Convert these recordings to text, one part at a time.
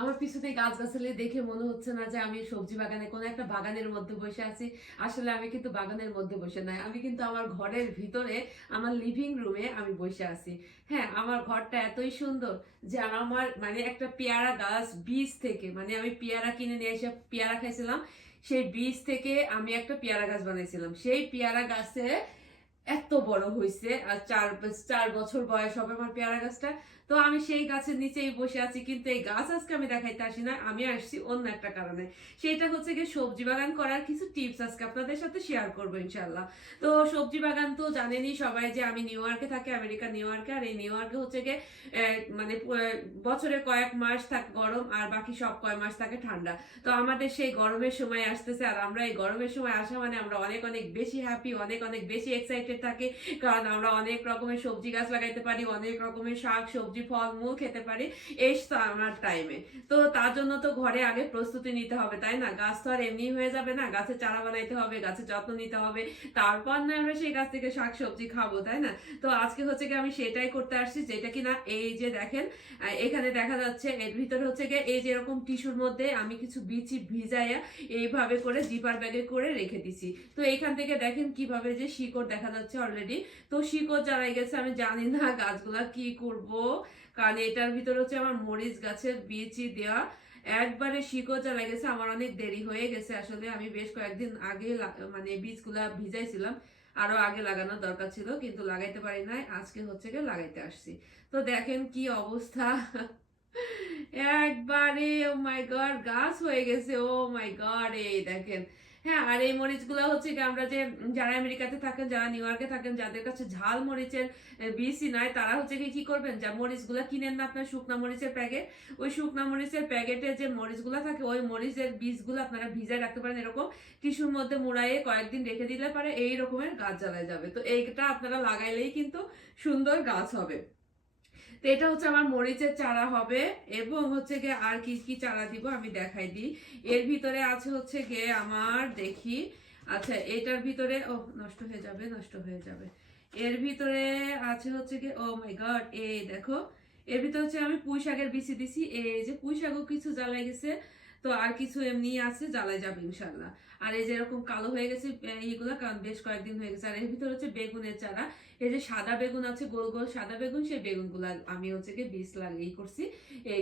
আমার পিছনে গাছগাছালি দেখে মনে হচ্ছে না যে আমি সবজি বাগানে কোনো একটা বাগানের মধ্যে বসে আছি। আসলে আমি কিন্তু বাগানের মধ্যে বসে নাই। আমি কিন্তু আমার ঘরের ভিতরে, আমার লিভিং রুমে আমি বসে আছি। হ্যাঁ আমার ঘরটা এতই সুন্দর যে আমার মানে একটা পেয়ারা গাছ বীজ থেকে মানে আমি পেয়ারা কিনে নিয়ে এসে পেয়ারা খাইছিলাম, সেই বীজ থেকে আমি একটা পেয়ারা গাছ বানাইছিলাম। সেই পেয়ারা গাছে এত বড় হয়েছে আর চার চার বছর বয়স হবে আমার পেয়ারা গাছটা। তো আমি সেই গাছের নিচেই বসে আছি, কিন্তু এই গাছ আজকে আমি দেখাইতে আসি না, আমি আসছি অন্য একটা কারণে। সেটা হচ্ছে গিয়ে সবজি বাগান করার কিছু টিপস আজকে আপনাদের সাথে শেয়ার করব ইনশাল্লাহ তো সবজি বাগান তো জানেনই সবাই যে আমি নিউ ইয়র্কে থাকি, আমেরিকা নিউ ইয়র্কে, আর এই নিউ ইয়র্কে হচ্ছে গিয়ে মানে বছরে কয়েক মাস থাকে গরম, আর বাকি সব কয় মাস থাকে ঠান্ডা। তো আমাদের সেই গরমের সময় আসতেছে, আর আমরা এই গরমের সময় আসা মানে আমরা অনেক অনেক বেশি হ্যাপি অনেক অনেক বেশি এক্সাইটেড থাকি। কারণ আমরা অনেক রকমের সবজি গাছ লাগাইতে পারি, অনেক রকমের শাক, সবজি ফল মূল খেতে পারি এই আমার টাইমে তো তার জন্য তো ঘরে আগে প্রস্তুতি নিতে হবে, তাই না? গাছ তো আর এমনি হয়ে যাবে না। গাছের চারা বানাইতে হবে গাছের যত্ন নিতে হবে। তারপর না আমরা সেই গাছ থেকে শাক, সবজি খাব, তাই না? তো আজকে হচ্ছে কি আমি সেটাই করতে আসছি, যেটা কিনা এই যে দেখেন এখানে দেখা যাচ্ছে এর ভিতরে হচ্ছে গিয়ে এই যে এরকম টিস্যুর মধ্যে আমি কিছু বিচি ভিজাইয়া এইভাবে করে জিপার ব্যাগে করে রেখে দিছি। তো এইখান থেকে দেখেন কীভাবে যে শিকড় দেখা যাচ্ছে অলরেডি তো শিকড় যারাই গেছে, আমি জানি না গাছগুলা কি করব। কারণ এটার ভিতরে হচ্ছে আমার মরিচ গাছের বীজই দেওয়া একবারে শিকড় জ্বালা গেছে, আমার অনেক দেরি হয়ে গেছে। আসলে আমি বেশ কয়েকদিন আগে মানে বীজগুলা ভিজাইছিলাম। আরও আগে লাগানোর দরকার ছিল, কিন্তু লাগাইতে পারি নাই। আজকে হচ্ছে গিয়ে লাগাইতে আসছি। তো দেখেন কি অবস্থা। একবারে ও মাই গড গাছ হয়ে গেছে ও মাই গড এই দেখেন। হ্যাঁ আর এই মরিচগুলো হচ্ছে কি আমরা যে যারা আমেরিকাতে থাকেন, যারা নিউ ইয়র্কে থাকেন, যাদের কাছে ঝাল মরিচের বিসি নাই, তারা হচ্ছে কি করবেন? যা মরিচগুলো কিনেন না আপনার শুকনা মরিচের প্যাকেট, ওই শুকনা মরিচের প্যাকেটে যে মরিচগুলো থাকে, ওই মরিচের বীজগুলো আপনারা ভিজায় রাখতে পারেন। এরকম টিস্যুর মধ্যে মুড়াইয়ে কয়েকদিন রেখে দিলে পারে এই রকমের গাছ জ্বালায় যাবে। তো এইটা আপনারা লাগাইলেই কিন্তু সুন্দর গাছ হবে। তো এটা হচ্ছে আমার মরিচের চারা হবে এবং হচ্ছে গিয়ে আর কি কি চারা দিব আমি দেখাই দিই। এর ভিতরে আছে হচ্ছে গিয়ে আমার, দেখি আচ্ছা এটার ভিতরে ও নষ্ট হয়ে যাবে, নষ্ট হয়ে যাবে। এর ভিতরে আছে হচ্ছে গিয়ে ও মাই গড এই দেখো, এর ভিতরে হচ্ছে আমি পুঁই শাকের বিচি দিছি, এই যে পুঁই শাকও কিছু জ্বালাই গেছে, তো আর কিছু এমনি আছে জ্বালাই যাবে ইনশাল্লাহ আর এই যে এরকম কালো হয়ে গেছে এইগুলো কারণ বেশ কয়েকদিন হয়ে গেছে। আর এর ভিতরে হচ্ছে বেগুনের চারা। এই যে সাদা বেগুন আছে, গোল গোল সাদা বেগুন, সেই বেগুনগুলো আমি হচ্ছে কি বীজ লাগিয়ে করছি।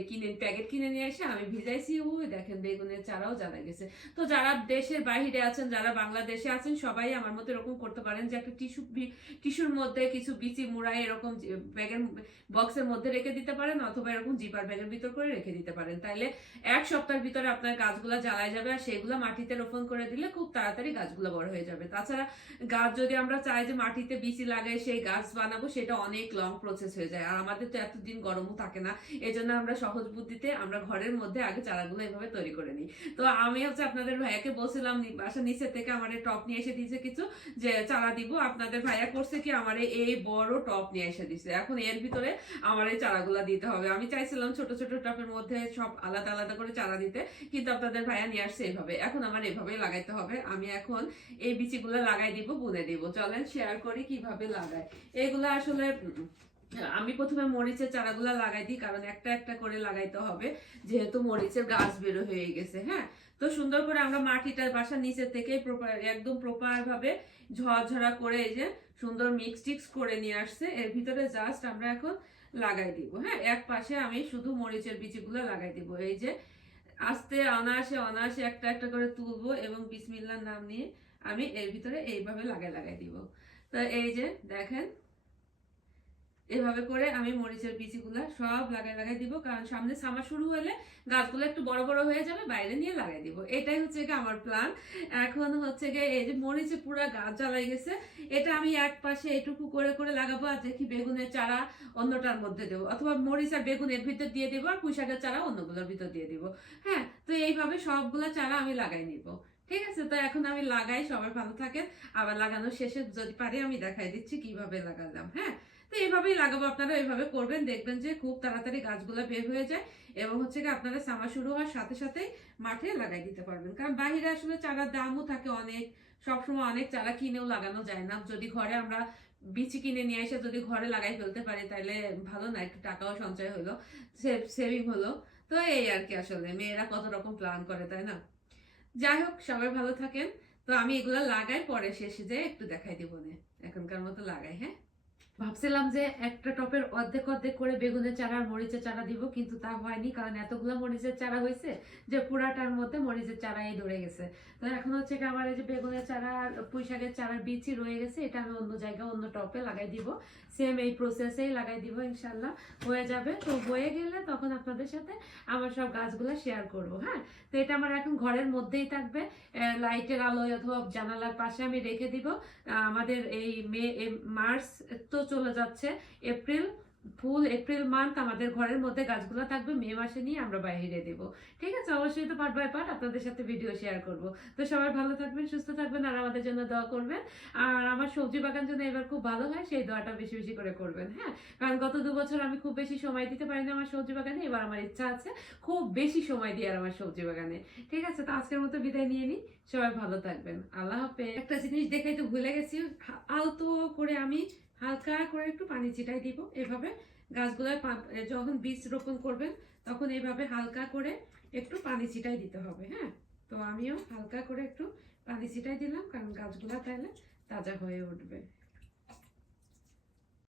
কিনে, প্যাকেট কিনে নিয়ে এসে আমি ভিজাইছি, ও দেখেন বেগুনের চারাও জানা গেছে। তো যারা দেশের বাইরে আছেন, যারা বাংলাদেশে আছেন, সবাই আমার মতো এরকম করতে পারেন যে একটা টিস্যু টিস্যুর মধ্যে কিছু বিচি মুড়াই এরকম ব্যাগের বক্সের মধ্যে রেখে দিতে পারেন, অথবা এরকম জিপার ব্যাগের ভিতর করে রেখে দিতে পারেন। তাইলে এক সপ্তাহের ভিতরে আপনার গাছগুলো জ্বালায় যাবে, আর সেগুলো মাটিতে রোপণ করে দিলে খুব তাড়াতাড়ি গাছগুলো বড় হয়ে যাবে। তাছাড়া গাছ যদি আমরা চাই যে মাটিতে বিচি লাগাই, সেই গাছ বানাবো, সেটা অনেক লং প্রসেস হয়ে যায়। আর আমাদের তো এতদিন গরমও থাকে না এই জন্য আমরা সহজ বুদ্ধিতে আমরা ঘরের মধ্যে আগে চারাগুলো এভাবে তৈরি করে নিই। তো আমি হচ্ছে আপনাদের ভাইয়াকে বলছিলাম, নি- বাসার নিচের থেকে আমার টপ নিয়ে এসে দিয়েছে কিছু, যে চারা দিব। আপনাদের ভাইয়া করছে কি, আমার এই বড় টপ নিয়ে এসে দিছে এখন এর ভিতরে আমার এই চারাগুলা দিতে হবে। আমি চাইছিলাম ছোট ছোট টপের মধ্যে সব আলাদা আলাদা করে চারা দিতে, কিন্তু আপনাদের ভাইয়া নিয়ে আসছে এইভাবে এখন আমার এভাবেই লাগাইতে হবে। আমি এখন এই বিচিগুলো লাগাই দিব, বুনে দিব। চলেন শেয়ার করি কীভাবে লাগাই। এগুলো আসলে, আমি প্রথমে মরিচের চারাগুলা লাগাই দিই, কারণ একটা একটা করে লাগাইতে হবে, যেহেতু মরিচের গাছ বেরো হয়ে গেছে হ্যাঁ? তো সুন্দর করে আমরা মাটিটার বাসা নিচের থেকে প্রপার একদম প্রপার ভাবে ঝরঝরা করে এই যে সুন্দর মিক্স টিক্স করে নিয়ে আসছে। এর ভিতরে জাস্ট আমরা এখন লাগাই দিব হ্যাঁ? এক পাশে আমি শুধু মরিচের বিচিগুলো লাগাই দিব। এই যে আস্তে, অনায়াসে অনায়াসে একটা একটা করে তুলবো এবং বিসমিল্লার নাম নিয়ে আমি এর ভিতরে এইভাবে লাগাই লাগাই দিব। তো এই যে দেখেন এভাবে করে আমি মরিচের বিচিগুলা সব লাগাই লাগাই দিব, কারণ সামনে সামা শুরু হলে গাছগুলো একটু বড় বড় হয়ে যাবে, বাইরে নিয়ে লাগাই দিব। এটাই হচ্ছে গিয়ে আমার প্ল্যান এখন হচ্ছে গিয়ে এই যে মরিচে পুরো গাছ জ্বালাই গেছে, এটা আমি এক পাশে এটুকু করে করে লাগাবো আর দেখি বেগুনের চারা অন্যটার মধ্যে দেবো, অথবা মরিচ আর বেগুন এর ভিতর দিয়ে দেবো আর পুঁইশাকের চারা অন্যগুলোর ভিতর দিয়ে দিব। হ্যাঁ তো এইভাবে সবগুলো চারা আমি লাগাই নিব। ঠিক আছে, তো এখন আমি লাগাই, সবাই ভালো থাকেন। আবার লাগানোর শেষে যদি পারি আমি দেখাই দিচ্ছি কীভাবে লাগালাম হ্যাঁ? তো এইভাবেই লাগাবো। আপনারা এইভাবে করবেন, দেখবেন যে খুব তাড়াতাড়ি গাছগুলো বের হয়ে যায় এবং হচ্ছে কি আপনারা সামা শুরু হওয়ার সাথে সাথেই মাঠে লাগাই দিতে পারবেন। কারণ বাইরে আসলে চারার দামও থাকে অনেক, সবসময় অনেক চারা কিনেও লাগানো যায় না। যদি ঘরে আমরা বিচি কিনে নিয়ে এসে যদি ঘরে লাগাই ফেলতে পারি, তাহলে ভালো না, একটু টাকাও সঞ্চয় হলো সেভিং হলো। তো এই আর কি আসলে, মেয়েরা কত রকম প্ল্যান করে, তাই না? যাই হোক, সবাই ভালো থাকেন। তো আমি এগুলো লাগাই, পরে শেষে যে একটু দেখাই দিব এখনকার মতো লাগাই হ্যাঁ? ভাবছিলাম যে একটা টপের অর্ধেক অর্ধেক করে বেগুনের চারা মরিচের চারা দিব, কিন্তু তা হয়নি, কারণ এতগুলো মরিচের চারা হয়েছে যে পুরাটার মধ্যে মরিচের চারাই ধরে গেছে। তো এখন হচ্ছে কি আমার এই যে বেগুনের চারা আর পুঁই শাকের চারার বীজই রয়ে গেছে, এটা আমি অন্য জায়গায়, অন্য টপে লাগাই দিব। সেম এই প্রসেসেই লাগাই দিব ইনশাল্লাহ হয়ে যাবে, তো হয়ে গেলে তখন আপনাদের সাথে আমার সব গাছগুলো শেয়ার করব হ্যাঁ? তো এটা আমার এখন ঘরের মধ্যেই থাকবে লাইটের আলোয় অথবা জানালার পাশে আমি রেখে দিব। আমাদের এই মে মার্চ তো চলে যাচ্ছে। এপ্রিল, ফুল এপ্রিল মান্থ আমাদের ঘরের মধ্যে গাছগুলো থাকবে। মে মাসে নিয়ে আমরা বাইরে দেব। ঠিক আছে? অবশ্যই তো পার্ট বাই পার্ট আপনাদের সাথে ভিডিও শেয়ার করব। তো সবাই ভালো থাকবেন, সুস্থ থাকবেন আর আমাদের জন্য দোয়া করবেন। আর আমার সবজি বাগান যেন এবার খুব ভালো হয়, সেই দোয়াটা বেশি বেশি করে করবেন হ্যাঁ? কারণ গত দু বছর আমি খুব বেশি সময় দিতে পারি না আমার সবজি বাগানে, এবার আমার ইচ্ছা আছে খুব বেশি সময় দিয়ে আর আমার সবজি বাগানে। ঠিক আছে? তো আজকের মতো বিদায় নিয়ে নিই। সবাই ভালো থাকবেন। আল্লাহ হাফেজ। একটা জিনিস দেখাই তো ভুলে গেছি। আলতো করে আমি হালকা করে একটু পানি ছিটাই দিব। এভাবে গাছগুলোয় যখন বীজ রোপণ করবেন, তখন এইভাবে হালকা করে একটু পানি ছিটাই দিতে হবে হ্যাঁ? তো আমিও হালকা করে একটু পানি ছিটাই দিলাম, কারণ গাছগুলো তাহলে তাজা হয়ে উঠবে।